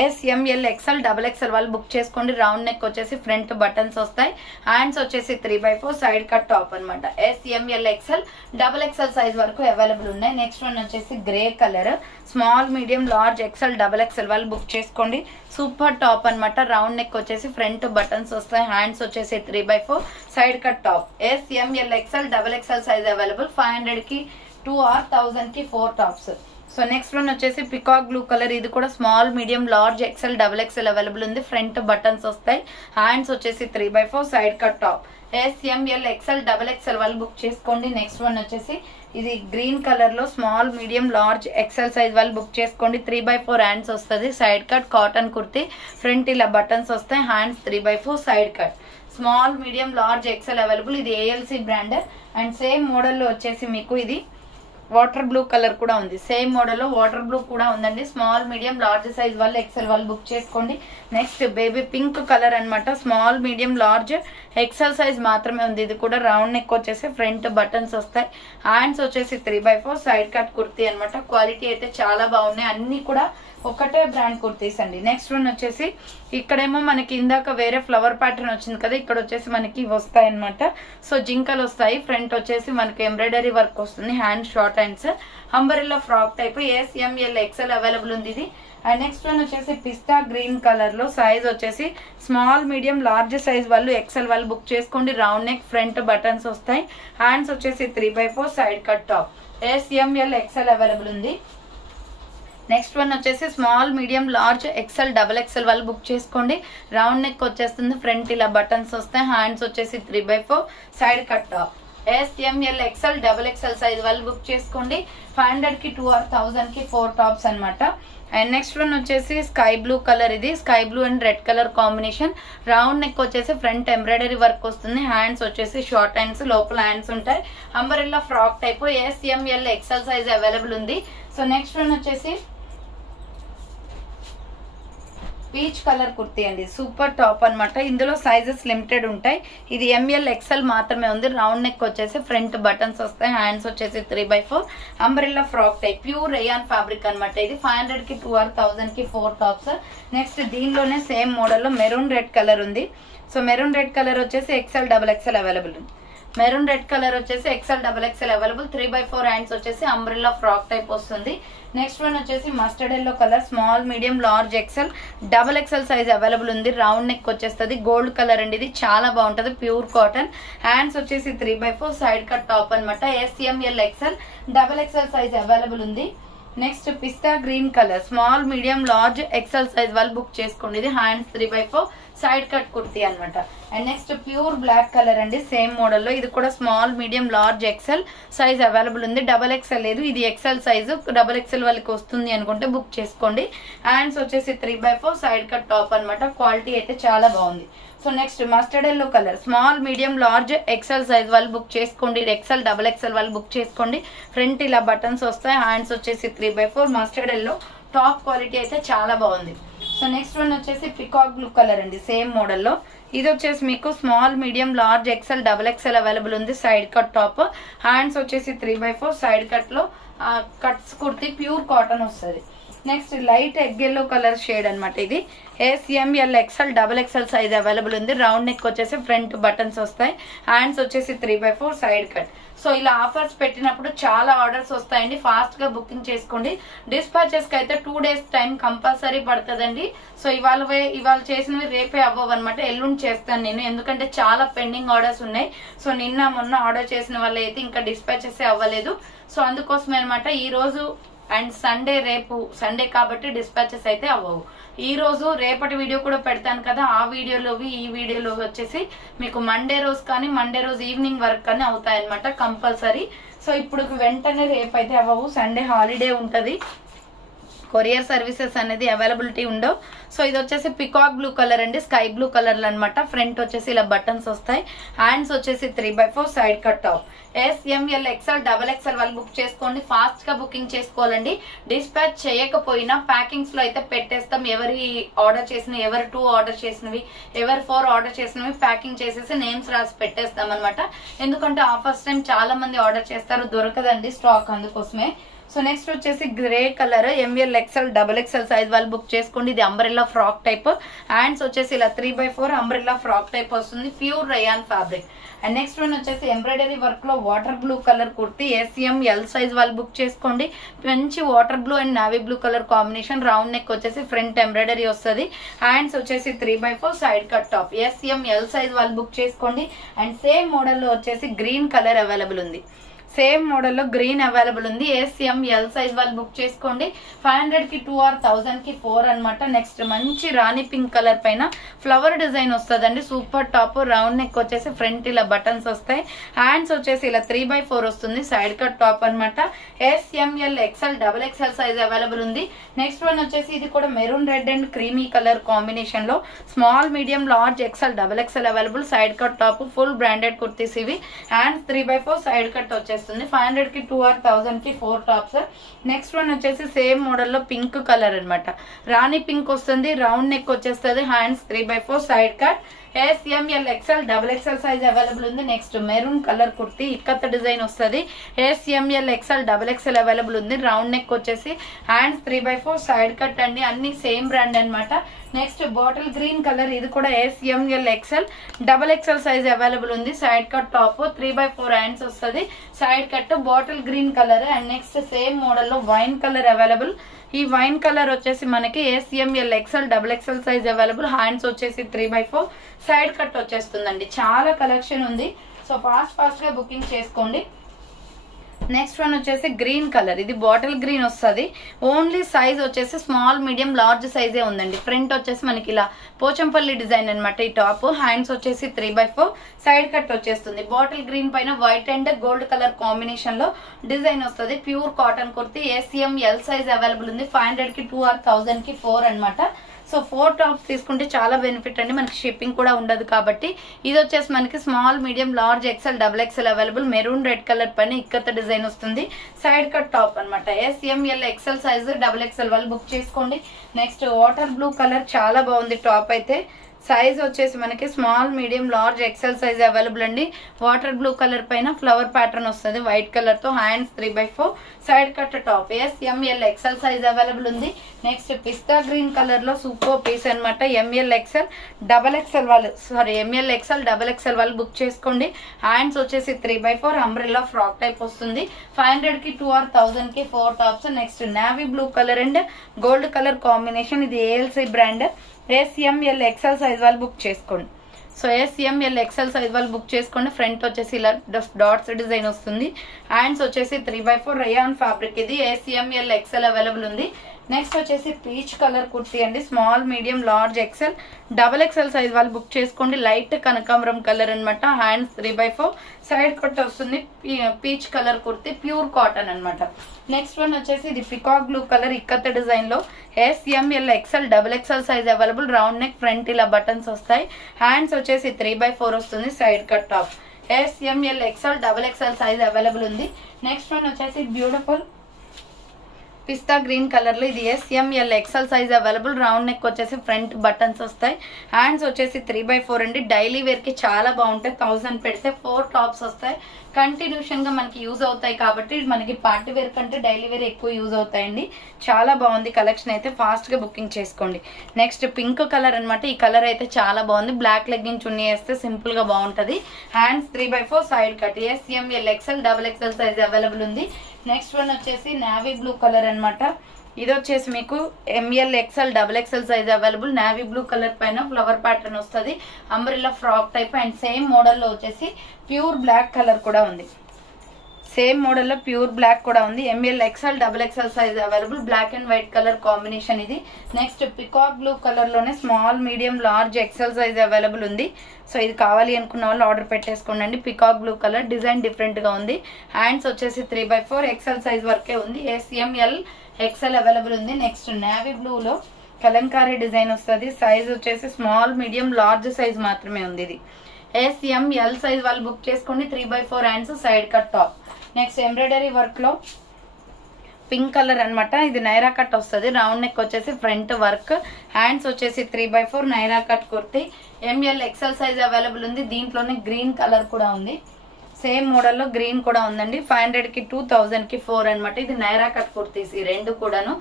SML XXL వాళ్ళు బుక్ చేసుకోండి. రౌండ్ నెక్ వచ్చేసి ఫ్రంట్ బటన్స్ వస్తాయి, హ్యాండ్స్ వచ్చేసి 3/4 సైడ్ కట్ టాప్ అనమాట. SML XXL సైజ్ వరకు అవైలబుల్ ఉన్నాయి. నెక్స్ట్ వన్ వచ్చేసి grey colour, small medium large XXL వాళ్ళు బుక్ చేసుకోండి. సూపర్ టాప్ అనమాట. రౌండ్ నెక్ వచ్చేసి ఫ్రంట్ బటన్స్ వస్తాయి, హ్యాండ్స్ వచ్చేసి 3/4 side cut top. SML XXL size available. 500 కి 2 ఆర్ 1000 కి 4 టాప్స్. సో నెక్స్ట్ వన్ వచ్చేసి పికాక్ బ్లూ కలర్. ఇది కూడా small medium large XXL available ఉంది. ఫ్రంట్ బటన్స్ వస్తాయి, హ్యాండ్స్ వచ్చేసి 3/4 side cut top. SML XXL వాళ్ళు బుక్ చేసుకోండి. నెక్స్ట్ వన్ వచ్చేసి ఇది గ్రీన్ కలర్ లో small medium large XL size వాళ్ళు బుక్ చేసుకోండి. 3/4 హ్యాండ్స్ వస్తుంది, side cut cotton kurti, front ఇలా బటన్స్ వస్తాయి, hands 3/4 side cut. Small medium large XL available. ఇది ALC బ్రాండ్ అండ్ సేమ్ మోడల్లో వచ్చేసి మీకు ఇది వాటర్ బ్లూ కలర్ కూడా ఉంది. సేమ్ మోడల్లో వాటర్ బ్లూ కూడా ఉందండి. స్మాల్ మీడియం లార్జ్ సైజ్ వాళ్ళు XL వాళ్ళు బుక్ చేసుకోండి. నెక్స్ట్ బేబీ పింక్ కలర్ అనమాట. Small medium large XL size మాత్రమే ఉంది. ఇది కూడా రౌండ్ నెక్ వచ్చేసి ఫ్రంట్ బటన్స్ వస్తాయి, హ్యాండ్స్ వచ్చేసి 3/4 సైడ్ కట్ కుర్తీ అనమాట. క్వాలిటీ అయితే చాలా బాగున్నాయి, అన్ని కూడా ఒకటే బ్రాండ్ కుర్తీస్ అండి. నెక్స్ట్ వన్ వచ్చేసి ఇక్కడేమో మనకి ఇందాక వేరే ఫ్లవర్ ప్యాటర్న్ వచ్చింది కదా, ఇక్కడ వచ్చేసి మనకి వస్తాయి అనమాట. సో జింకలు వస్తాయి, ఫ్రంట్ వచ్చేసి మనకి ఎంబ్రాయిడరీ వర్క్ వస్తుంది, hand short hands, umbrella frock type. SML XL available ఉంది ఇది. అండ్ నెక్స్ట్ వన్ వచ్చేసి పిస్తా గ్రీన్ కలర్ లో సైజ్ వచ్చేసి స్మాల్ మీడియం లార్జ్ సైజ్ వాళ్ళు XL వాళ్ళు బుక్ చేసుకోండి. రౌండ్ నెక్ ఫ్రంట్ బటన్స్ వస్తాయి, హ్యాండ్స్ వచ్చేసి 3/4 side cut top. SML XL available ఉంది. నెక్స్ట్ వన్ వచ్చేసి స్మాల్ మీడియం లార్జ్ XXL వాళ్ళు బుక్ చేసుకోండి. రౌండ్ నెక్ వచ్చేస్తుంది, ఫ్రంట్ ఇలా బటన్స్ వస్తాయి, హ్యాండ్స్ వచ్చేసి 3/4 side cut top. SML XXL size వాళ్ళు బుక్ చేసుకోండి. 500 కి 2 ఆర్ 1000 కి 4 టాప్స్ అనమాట. అండ్ నెక్స్ట్ వన్ వచ్చేసి స్కై బ్లూ కలర్. ఇది sky blue and red colour combination. Round neck వచ్చేసి ఫ్రంట్ ఎంబ్రాయిడరీ వర్క్ వస్తుంది, హ్యాండ్స్ వచ్చేసి షార్ట్ హ్యాండ్స్, లోపల హ్యాండ్స్ ఉంటాయి, umbrella frock type. SML XL size available ఉంది. సో నెక్స్ట్ వన్ వచ్చేసి peach colour kurti అండి, సూపర్ టాప్ అనమాట. ఇందులో సైజెస్ లిమిటెడ్ ఉంటాయి. ఇది ML XL మాత్రమే ఉంది. రౌండ్ నెక్ వచ్చేసి ఫ్రంట్ బటన్స్ వస్తాయి, హ్యాండ్స్ వచ్చేసి 3/4 umbrella frock type. Pure rayon fabric అనమాట. ఇది 500 కి 2 ఆర్ 1000 కి 4 టాప్స్. నెక్స్ట్ దీనిలోనే సేమ్ మోడల్లో మెరూన్ రెడ్ కలర్ ఉంది. సో మెరూన్ రెడ్ కలర్ వచ్చేసి XXL అవైలబుల్ ఉంది. మెరూన్ రెడ్ కలర్ వచ్చేసి XXL అవైలబుల్. 3/4 హ్యాండ్స్ వచ్చేసి అంబ్రెల్లా ఫ్రాక్ టైప్ వస్తుంది. నెక్స్ట్ వన్ వచ్చేసి mustard yellow colour, small medium large XXL size available ఉంది. రౌండ్ నెక్ వచ్చేస్తుంది, gold colour అండి. ఇది చాలా బాగుంటది, ప్యూర్ కాటన్. హ్యాండ్స్ వచ్చేసి 3/4 సైడ్ కట్ టాప్ అనమాట. SML XXL సైజ్ అవైలబుల్ ఉంది. Next pista green colour, small medium large XL size వాళ్ళు బుక్ చేసుకోండి. ఇది హ్యాండ్స్ 3/4 సైడ్ కట్ కుర్తీ అనమాట. And next pure black colour అండి, సేమ్ మోడల్లో. ఇది కూడా small medium large XL size available ఉంది. XXL లేదు, ఇది XL సైజు. XXL వాళ్ళకి వస్తుంది అనుకుంటే బుక్ చేసుకోండి. హ్యాండ్స్ వచ్చేసి 3/4 సైడ్ కట్ టాప్ అనమాట. క్వాలిటీ అయితే చాలా బాగుంది. So next mustard yellow colour, small medium large XL size వాళ్ళు బుక్ చేసుకోండి. XXL వాళ్ళు బుక్ చేసుకోండి. ఫ్రంట్ ఇలా బటన్స్ వస్తాయి, హ్యాండ్స్ వచ్చేసి 3/4 మస్టర్డ్ ఎల్లో. టాప్ క్వాలిటీ అయితే చాలా బాగుంది. సో నెక్స్ట్ వన్ వచ్చేసి పికాక్ బ్లూ కలర్ అండి, సేమ్ మోడల్లో. ఇది వచ్చేసి మీకు small medium large XXL available ఉంది. సైడ్ కట్ టాప్, హ్యాండ్స్ వచ్చేసి 3/4 సైడ్ కట్ లో కట్స్ కుర్తి, ప్యూర్ కాటన్ వస్తుంది. Next light egg yellow colour shade అనమాట. ఇది SML XL XXL size available ఉంది. రౌండ్ నెక్ వచ్చేసి ఫ్రంట్ బటన్స్ వస్తాయి. హ్యాండ్స్ వచ్చేసి 3/4 సైడ్ కట్. సో ఇలా ఆఫర్స్ పెట్టినప్పుడు చాలా ఆర్డర్స్ వస్తాయండి. ఫాస్ట్ గా బుకింగ్ చేసుకోండి. డిస్పాచెస్ కి అయితే 2 days టైం కంపల్సరీ పడుతుందండి. సో ఇవాళ చేసినవి రేపే అవ్వవు అనమాట. ఎల్లుండి చేస్తాను నేను, ఎందుకంటే చాలా పెండింగ్ ఆర్డర్స్ ఉన్నాయి. సో నిన్న మొన్న ఆర్డర్ చేసిన వాళ్ళు అయితే ఇంకా డిస్పాచెస్ అవ్వలేదు. సో అందుకోసమే అనమాట ఈ రోజు అండ్ సండే, రేపు సండే కాబట్టి డిస్పాచెస్ అయితే అవ్వవు. ఈ రోజు రేపటి వీడియో కూడా పెడతాను కదా, ఆ వీడియోలోవి ఈ వీడియోలో వచ్చేసి మీకు మండే రోజు కానీ మండే రోజు ఈవినింగ్ వరకు కానీ అవుతాయన్నమాట కంపల్సరీ. సో ఇప్పుడు వెంటనే రేపు అయితే అవ్వవు, సండే హాలిడే ఉంటుంది. కొరియర్ సర్వీసెస్ అనేది అవైలబిలిటీ ఉండవు. సో ఇది వచ్చేసి పికాక్ బ్లూ కలర్ అండి, స్కై బ్లూ కలర్ అనమాట. ఫ్రంట్ వచ్చేసి ఇలా బటన్స్ వస్తాయి. హ్యాండ్స్ వచ్చేసి 3/4 side cut top. SML XL XXL వాళ్ళు బుక్ చేసుకోండి. ఫాస్ట్ గా బుకింగ్ చేసుకోవాలండి. డిస్పాచ్ చేయకపోయినా ప్యాకింగ్స్ లో అయితే పెట్టేస్తాం. ఎవరి ఆర్డర్ చేసినవి, ఎవరు 2 ఆర్డర్ చేసినవి, ఎవరు 4 ఆర్డర్ చేసినవి ప్యాకింగ్ చేసేసి నేమ్స్ రాసి పెట్టేస్తాం అనమాట. ఎందుకంటే ఆఫర్స్ టైం చాలా మంది ఆర్డర్ చేస్తారు, దొరకదండి స్టాక్, అందుకోసమే. సో నెక్స్ట్ వచ్చేసి grey colour ML XL XXL size వాళ్ళు బుక్ చేసుకోండి. ఇది అంబ్రెల్లా ఫ్రాక్ టైప్. హ్యాండ్స్ వచ్చేసి ఇలా 3/4 అంబ్రెల్లా ఫ్రాక్ టైప్ వస్తుంది, pure rayon fabric. And next one వచ్చేసి ఎంబ్రాయిడరీ వర్క్ లో water blue colour kurti. SML size వాళ్ళు బుక్ చేసుకోండి. మంచి water blue and navy blue colour combination. Round neck వచ్చేసి ఫ్రంట్ ఎంబ్రాయిడరీ వస్తుంది. హ్యాండ్స్ వచ్చేసి 3/4 side cut top. SML size వాళ్ళు book చేసుకోండి. అండ్ సేమ్ మోడల్ లో వచ్చేసి గ్రీన్ కలర్ అవైలబుల్ ఉంది. సేమ్ మోడల్లో గ్రీన్ అవైలబుల్ ఉంది. SML సైజ్ వాళ్ళు బుక్ చేసుకోండి. 500 కి 2 or 1000 కి 4 అనమాట. నెక్స్ట్ మంచి రాణి పింక్ కలర్ పైన ఫ్లవర్ డిజైన్ వస్తుందండి. Super top. రౌండ్ నెక్ వచ్చేసి ఫ్రంట్ ఇలా బటన్స్ వస్తాయి. హ్యాండ్స్ వచ్చేసి ఇలా 3/4 వస్తుంది, సైడ్ కట్ టాప్ అనమాట. SML XL XXL size available ఉంది. నెక్స్ట్ వన్ వచ్చేసి ఇది కూడా maroon red and creamy colour combination లో small, medium, large, XL XXL available. Side cut top, full branded kurtis ఇవి. హ్యాండ్స్ 3/4 సైడ్ కట్ వచ్చేసి 500 కి 2 or 1000 కి 4 టాప్స్. నెక్స్ట్ వన్ వచ్చేసి సేమ్ మోడల్ లో పింక్ కలర్ అనమాట. రాణి పింక్ వస్తుంది. రౌండ్ నెక్ వచ్చేస్తుంది. Hands 3/4 side cut. SML XL XXL size available ఉంది. నెక్స్ట్ మెరూన్ కలర్ కుర్తీ, ఇక్కత్త డిజైన్ వస్తుంది. SML XL XXL అవైలబుల్ ఉంది. రౌండ్ నెక్ వచ్చేసి హ్యాండ్స్ 3/4 సైడ్ కట్ అండి. అన్ని సేమ్ బ్రాండ్ అనమాట. నెక్స్ట్ బాటిల్ గ్రీన్ కలర్, ఇది కూడా SML XL XXL size available ఉంది. సైడ్ కట్ టాప్, 3/4 హ్యాండ్స్ వస్తుంది. Side cut bottle green colour. And next same model లో వైన్ కలర్ అవైలబుల్. ఈ వైన్ కలర్ వచ్చేసి మనకి SML XL XXL size available. Hands వచ్చేసి 3/4 side cut వచ్చేస్తుందండి. చాలా collection ఉంది. సో ఫాస్ట్ గా బుకింగ్ చేసుకోండి. నెక్స్ట్ వన్ వచ్చేసి గ్రీన్ కలర్. ఇది బాటిల్ గ్రీన్ వస్తుంది. ఓన్లీ సైజ్ వచ్చేసి స్మాల్, మీడియం, లార్జ్ సైజే ఉందండి. ఫ్రంట్ వచ్చేసి మనకి ఇలా పోచంపల్లి డిజైన్ అనమాట ఈ టాప్. హ్యాండ్స్ వచ్చేసి 3/4 సైడ్ కట్ వచ్చేస్తుంది. బాటిల్ గ్రీన్ పైన white and gold colour combination లో డిజైన్ వస్తుంది. Pure cotton kurti. SML size available ఉంది. 500 కి 2 or 1000 కి 4 అనమాట. సో 4 టాప్స్ తీసుకుంటే చాలా బెనిఫిట్ అండి, మనకి షిప్పింగ్ కూడా ఉండదు కాబట్టి. ఇది వచ్చేసి మనకి small, medium, large, XL XXL available. Maroon red colour పైన ఇక్కత డిజైన్ వస్తుంది. సైడ్ కట్ టాప్ అనమాట. SML XL సైజ్ XXL వాళ్ళు బుక్ చేసుకోండి. నెక్స్ట్ వాటర్ బ్లూ కలర్, చాలా బాగుంది టాప్ అయితే. సైజ్ వచ్చేసి మనకి small, medium, large, XL size available అండి. వాటర్ బ్లూ కలర్ పైన ఫ్లవర్ ప్యాటర్న్ వస్తుంది వైట్ కలర్ తో. Hands 3/4 side cut top. SML XL size available ఉంది. నెక్స్ట్ పిస్తా గ్రీన్ కలర్ లో సూపర్ పీస్ అనమాట. ML XL XXL వాళ్ళు బుక్ చేసుకోండి. హ్యాండ్స్ వచ్చేసి 3/4 అంబ్రెల్లా ఫ్రాక్ టైప్ వస్తుంది. 500 కి 2 or 1000 కి 4 tops. Next navy blue colour and gold colour combination. ఇది ALC brand. SML XL size వాళ్ళు బుక్ చేసుకోండి. సో SML XL సైజ్ వాళ్ళు బుక్ చేసుకోండి. ఫ్రంట్ వచ్చేసి ఇలా డాట్స్ డిజైన్ వస్తుంది. హ్యాండ్స్ వచ్చేసి 3/4 రయాన్ ఫ్యాబ్రిక్. ఇది SML XL అవైలబుల్ ఉంది. నెక్స్ట్ వచ్చేసి పీచ్ కలర్ కుర్తీ అండి. Small, medium, large, XL XXL size వాళ్ళు బుక్ చేసుకోండి. లైట్ కనకాంబరం కలర్ అనమాట. హ్యాండ్స్ 3/4 సైడ్ కట్ వస్తుంది. Peach colour kurti, pure cotton అనమాట. నెక్స్ట్ వన్ వచ్చేసి ఇది పికాక్ బ్లూ కలర్ ఇక్కత డిజైన్ లో SML XL XXL size available. Round neck, front ఇలా బటన్స్ వస్తాయి. హ్యాండ్స్ వచ్చేసి 3/4 వస్తుంది. Side cut top. SML XL XXL size available ఉంది. నెక్స్ట్ వన్ వచ్చేసి బ్యూటిఫుల్ పిస్తా గ్రీన్ కలర్ లో ఇది SML XL size available. Round neck వచ్చేసి ఫ్రంట్ బటన్స్ వస్తాయి. హ్యాండ్స్ వచ్చేసి 3/4 అండి. డైలీ వేర్ కి చాలా బాగుంటాయి. 1000 పెడితే 4 టాప్స్ వస్తాయి. కంటిన్యూషన్ గా మనకి యూజ్ అవుతాయి కాబట్టి మనకి పార్టీ వేర్ కంటే డైలీ వేర్ ఎక్కువ యూజ్ అవుతాయండి. చాలా బాగుంది కలెక్షన్ అయితే. ఫాస్ట్ గా బుకింగ్ చేసుకోండి. నెక్స్ట్ పింక్ కలర్ అనమాట. ఈ కలర్ అయితే చాలా బాగుంది. బ్లాక్ లెగ్గింగ్ చున్నీ వేస్తే సింపుల్ గా బాగుంటది. Hands 3/4 side cut. SML XL XXL size available ఉంది. నెక్స్ట్ వన్ వచ్చేసి నావీ బ్లూ కలర్ అనమాట. ఇది వచ్చేసి మీకు ML XL XXL size available. Navy blue colour పైన ఫ్లవర్ ప్యాటర్న్ వస్తుంది. Umbrella frock type and same మోడల్లో వచ్చేసి ప్యూర్ బ్లాక్ కలర్ కూడా ఉంది. సేమ్ మోడల్లో ప్యూర్ బ్లాక్ కూడా ఉంది. ML XL XXL size available. Black and white colour combination ఇది. నెక్స్ట్ పికాక్ బ్లూ కలర్ లోనే small medium large XL size available ఉంది. సో ఇది కావాలి అనుకున్న వాళ్ళు ఆర్డర్ పెట్టేసుకోండి. Peacock blue colour design different గా ఉంది. హ్యాండ్స్ వచ్చేసి 3/4 XL సైజ్ వరకే ఉంది. SML XL అవైలబుల్ ఉంది. నెక్స్ట్ నేవీ బ్లూ లో కలంకారీ డిజైన్ వస్తుంది. సైజ్ వచ్చేసి స్మాల్ మీడియం లార్జ్ సైజ్ మాత్రమే ఉంది. ఇది SML సైజ్ వాళ్ళు బుక్ చేసుకోండి. 3/4 hands side cut top. Next embroidery work లో పింక్ కలర్ అనమాట. ఇది నైరా కట్ వస్తుంది. రౌండ్ నెక్ వచ్చేసి ఫ్రంట్ వర్క్. హ్యాండ్స్ వచ్చేసి 3/4 Naira cut kurti. ML XL size available ఉంది. దీంట్లోనే గ్రీన్ కలర్ కూడా ఉంది. సేమ్ మోడల్లో గ్రీన్ కూడా ఉందండి. 500 కి 2, 1000 కి 4 అనమాట. ఇది నైరా కట్ కుర్తీస్ ఈ రెండు కూడాను.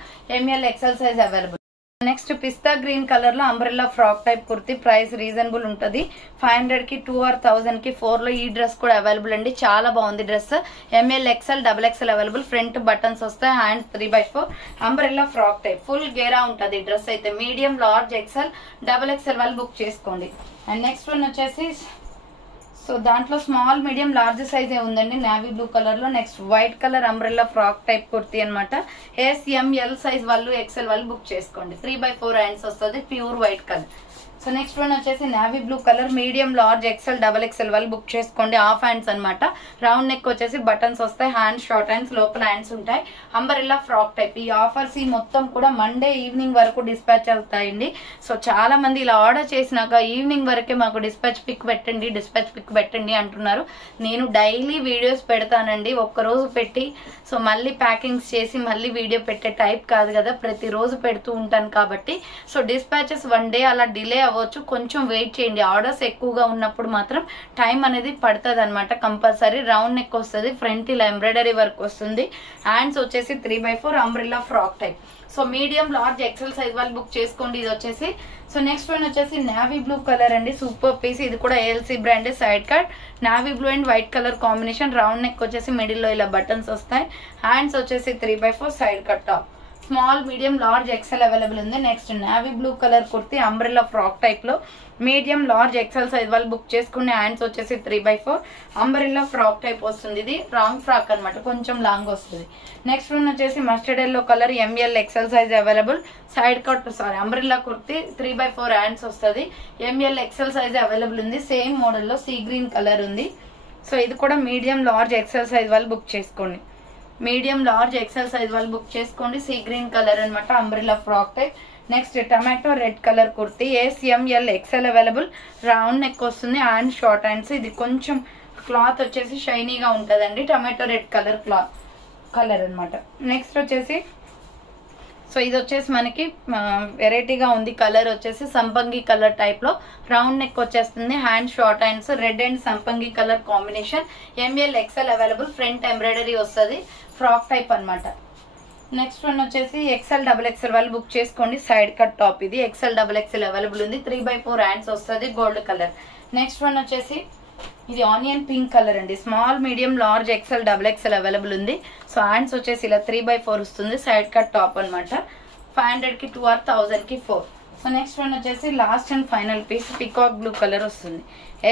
ML XL size available. Next pista green colour లో umbrella frock type kurti. Price reasonable ఉంటుంది. 500 కి 2 or 1000 కి 4 లో ఈ డ్రెస్ కూడా అవైలబుల్ అండి. చాలా బాగుంది dress. ML XL XXL available. Front buttons వస్తాయి. Hand 3/4 umbrella frock type full గేరా ఉంటుంది డ్రెస్ అయితే. మీడియం లార్జ్ XL XXL వాళ్ళు బుక్ చేసుకోండి. అండ్ నెక్స్ట్ వన్ వచ్చేసి సో దాంట్లో స్మాల్ మీడియం లార్జ్ సైజ్ ఉందండి నావీ బ్లూ కలర్ లో. Next white colour umbrella frock type kurti అనమాట. SML సైజ్ వాళ్ళు XL వాళ్ళు బుక్ చేసుకోండి. 3/4 హ్యాండ్స్ వస్తుంది. Pure white colour. So next one వచ్చేసి navy blue colour medium large XL XXL వాళ్ళు book చేసుకోండి. హాఫ్ హ్యాండ్స్ అనమాట. రౌండ్ నెక్ వచ్చేసి బటన్స్ వస్తాయి. హ్యాండ్స్ షార్ట్ హ్యాండ్స్ లోపల హ్యాండ్స్ ఉంటాయి. Umbrella frock type. ఈ ఆఫర్స్ ఈ మొత్తం కూడా మండే ఈవినింగ్ వరకు డిస్పాచ్ అవుతాయండి. సో చాలా మంది ఇలా ఆర్డర్ చేసినాక ఈవినింగ్ వరకే మాకు డిస్పాచ్ పిక్ పెట్టండి అంటున్నారు. నేను డైలీ వీడియోస్ పెడతానండి. ఒక్కరోజు పెట్టి సో మళ్ళీ ప్యాకింగ్స్ చేసి మళ్ళీ వీడియో పెట్టే టైప్ కాదు కదా. ప్రతిరోజు పెడుతూ ఉంటాను కాబట్టి సో డిస్పాచెస్ 1 day అలా డిలే అవ్వచ్చు. కొంచెం వెయిట్ చేయండి. ఆర్డర్స్ ఎక్కువగా ఉన్నప్పుడు మాత్రం టైం అనేది పడుతుంది అనమాట. కంపల్సరీ రౌండ్ నెక్ వస్తుంది. ఫ్రంట్ ఇలా ఎంబ్రాయిడరీ వర్క్ వస్తుంది. హ్యాండ్స్ వచ్చేసి 3/4 umbrella frock type. So medium large XL size వాళ్ళు బుక్ చేసుకోండి. ఇది వచ్చేసి సో నెక్స్ట్ వన్ వచ్చేసి నావీ బ్లూ కలర్ అండి. Super piece. ఇది కూడా ALC brand side cut. Navy blue and white colour combination. Round neck వచ్చేసి మిడిల్ లో ఇలా బటన్స్ వస్తాయి. హ్యాండ్స్ వచ్చేసి 3/4 side cut top. Small medium large XL available ఉంది. Next navy blue colour kurti umbrella frock type లో medium large XL size వాళ్ళు book చేసుకునే. Hands వచ్చేసి 3/4 అంబ్రెల్లా ఫ్రాక్ టైప్ వస్తుంది. ఇది రాంగ్ ఫ్రాక్ అనమాట. కొంచెం లాంగ్ వస్తుంది. నెక్స్ట్ వన్ వచ్చేసి mustard yellow colour ML XL size available. Side cut umbrella kurti 3/4 hands వస్తుంది. ML XL సైజ్ అవైలబుల్ ఉంది. సేమ్ మోడల్లో సీ గ్రీన్ కలర్ ఉంది. సో ఇది కూడా మీడియం లార్జ్ XL సైజ్ వాళ్ళు బుక్ చేసుకోండి. మీడియం లార్జ్ XL సైజ్ వాళ్ళు బుక్ చేసుకోండి. సీ గ్రీన్ కలర్ అనమాట. Umbrella frock type. Next tomato red colour kurti. SML XL available. Round neck వస్తుంది. Hand short hands. ఇది కొంచెం క్లాత్ వచ్చేసి షైనీగా ఉంటుందండి. టమాటో రెడ్ కలర్ అనమాట. నెక్స్ట్ వచ్చేసి సో ఇది వచ్చేసి మనకి వెరైటీగా ఉంది. కలర్ వచ్చేసి సంపంగి కలర్ టైప్ లో రౌండ్ నెక్ వచ్చేస్తుంది. Hand short hands. Red and సంపంగి colour combination. ML XL available. Front embroidery వస్తుంది. ఫ్రాక్ టైప్ అనమాట. నెక్స్ట్ వన్ వచ్చేసి XL XXL వాళ్ళు బుక్ చేసుకోండి. Side cut top. ఇది XL XXL అవైలబుల్ ఉంది. 3/4 హ్యాండ్స్ వస్తుంది. Gold colour. నెక్స్ట్ వన్ వచ్చేసి ఇది ఆనియన్ పింక్ కలర్ అండి. Small medium large XL XXL available ఉంది. సో హ్యాండ్స్ వచ్చేసి ఇలా 3/4 వస్తుంది. సైడ్ కట్ టాప్ అనమాట. 500 కి 2 or 1000 కి 4. సో నెక్స్ట్ వన్ వచ్చేసి last and final piece peacock blue colour వస్తుంది.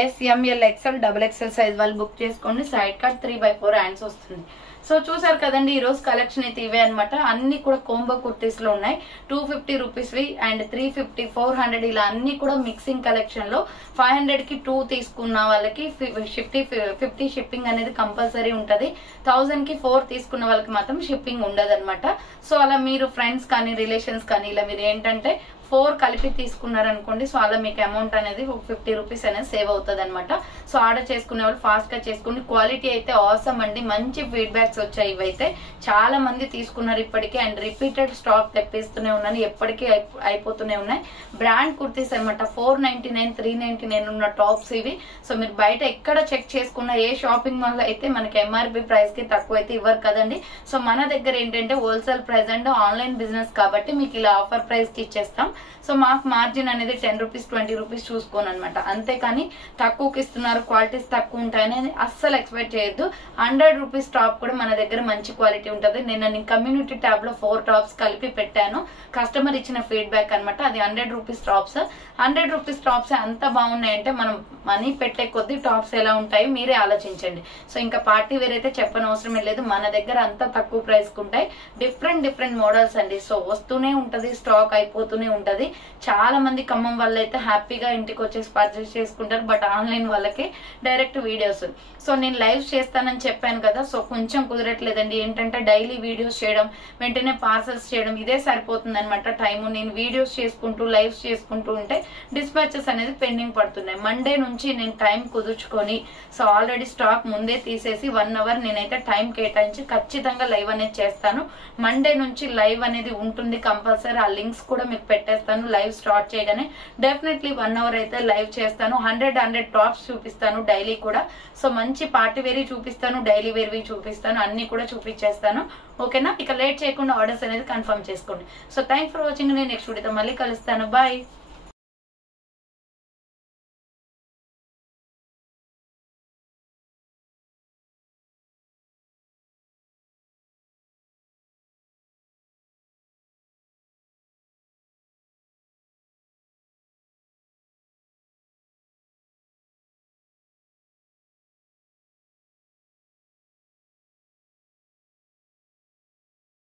SML XL XXL సైజ్ వాళ్ళు బుక్ చేసుకోండి. సైడ్ కట్ 3/4 హ్యాండ్స్ వస్తుంది. సో చూసారు కదండి ఈ రోజు కలెక్షన్ అయితే ఇవే అనమాట. అన్ని కూడా కోంబో కుర్తీస్ లో ఉన్నాయి. 250 రూపీస్వి అండ్ 350, 400 ఇలా అన్ని కూడా మిక్సింగ్ కలెక్షన్ లో. 500 కి 2 తీసుకున్న వాళ్ళకి 50 షిప్పింగ్ అనేది కంపల్సరీ ఉంటది. 1000 కి 4 తీసుకున్న వాళ్ళకి మాత్రం షిప్పింగ్ ఉండదు అనమాట. సో అలా మీరు ఫ్రెండ్స్ కానీ రిలేషన్స్ కానీ ఇలా మీరు ఏంటంటే 4 కలిపి తీసుకున్నారనుకోండి, సో అలా మీకు అమౌంట్ అనేది 50 రూపీస్ అనేది సేవ్ అవుతుంది అనమాట. సో ఆర్డర్ చేసుకునే వాళ్ళు ఫాస్ట్ గా చేసుకోండి. క్వాలిటీ అయితే ఆసమ్ అండి, మంచి ఫీడ్బ్యాక్స్ వచ్చాయి. ఇవైతే చాలా మంది తీసుకున్నారు ఇప్పటికే, అండ్ రిపీటెడ్ స్టాక్ తెప్పిస్తూనే ఉన్నాను, ఎప్పటికీ అయిపోతూనే ఉన్నాయి. బ్రాండ్ కుర్తీస్ అనమాట, 499 399 ఉన్న టాప్స్ ఇవి. సో మీరు బయట ఎక్కడ చెక్ చేసుకున్న ఏ షాపింగ్ మాల్ అయితే మనకి ఎంఆర్పి ప్రైస్ కి తక్కువ అయితే ఇవ్వరు కదండి. సో మన దగ్గర ఏంటంటే wholesale price and online business కాబట్టి మీకు ఇలా ఆఫర్ ప్రైస్ కి ఇచ్చేస్తాం. సో మాకు మార్జిన్ అనేది 10 రూపీస్ 20 రూపీస్ చూసుకోను అనమాట. అంతేకాని తక్కువకి ఇస్తున్నారు, క్వాలిటీస్ తక్కువ ఉంటాయని అస్సలు ఎక్స్పెక్ట్ చేయొద్దు. 100 రూపీస్ టాప్ కూడా మన దగ్గర మంచి క్వాలిటీ ఉంటుంది. నేను కమ్యూనిటీ ట్యాబ్ లో 4 టాప్స్ కలిపి పెట్టాను, కస్టమర్ ఇచ్చిన ఫీడ్బ్యాక్ అనమాట. అది 100 రూపీస్ టాప్స్. 100 రూపీస్ టాప్స్ అంత బాగున్నాయంటే మనం మనీ పెట్టే కొద్ది టాప్స్ ఎలా ఉంటాయో మీరే ఆలోచించండి. సో ఇంకా పార్టీ వేర్ అయితే చెప్పనవసరమే లేదు, మన దగ్గర అంత తక్కువ ప్రైస్ కు ఉంటాయి. డిఫరెంట్ మోడల్స్ అండి. సో వస్తూనే ఉంటది, స్టాక్ అయిపోతూనే ఉంటది. చాలా మంది ఖమ్మం వాళ్ళు అయితే హ్యాపీగా ఇంటికి వచ్చేసి పర్చేస్ చేసుకుంటారు, బట్ ఆన్లైన్ వాళ్ళకి డైరెక్ట్ వీడియోస్. సో నేను లైవ్ చేస్తానని చెప్పాను కదా, సో కొంచెం కుదరట్లేదండి. ఏంటంటే డైలీ వీడియోస్ చేయడం, వెంటనే పార్సల్స్ చేయడం, ఇదే సరిపోతుంది అనమాట టైము. నేను వీడియోస్ చేసుకుంటూ లైవ్స్ చేసుకుంటూ ఉంటే డిస్పాచెస్ అనేది పెండింగ్ పడుతున్నాయి. మండే నుంచి నేను టైం కుదుర్చుకొని, సో ఆల్రెడీ స్టాక్ ముందే తీసేసి 1 అవర్ నేనైతే టైం కేటాయించి ఖచ్చితంగా లైవ్ అనేది చేస్తాను. మండే నుంచి లైవ్ అనేది ఉంటుంది కంపల్సరీ. ఆ లింక్స్ కూడా మీకు పెట్టేస్తాను. లైవ్ స్టార్ట్ చేయగానే డెఫినెట్లీ 1 అవర్ అయితే లైవ్ చేస్తాను. 100 టాప్స్ చూపిస్తాను డైలీ కూడా. సో మంచి పార్టీ వేరీ చూపిస్తాను, డైలీ వేర్వి చూపిస్తాను, అన్ని కూడా చూపించేస్తాను. ఓకేనా? ఇక లేట్ చేయకుండా ఆర్డర్స్ అనేది కన్ఫర్మ్ చేసుకోండి. So thanks for watching. నేను నెక్స్ట్ వీడియోతో మళ్ళీ కలుస్తాను. బాయ్.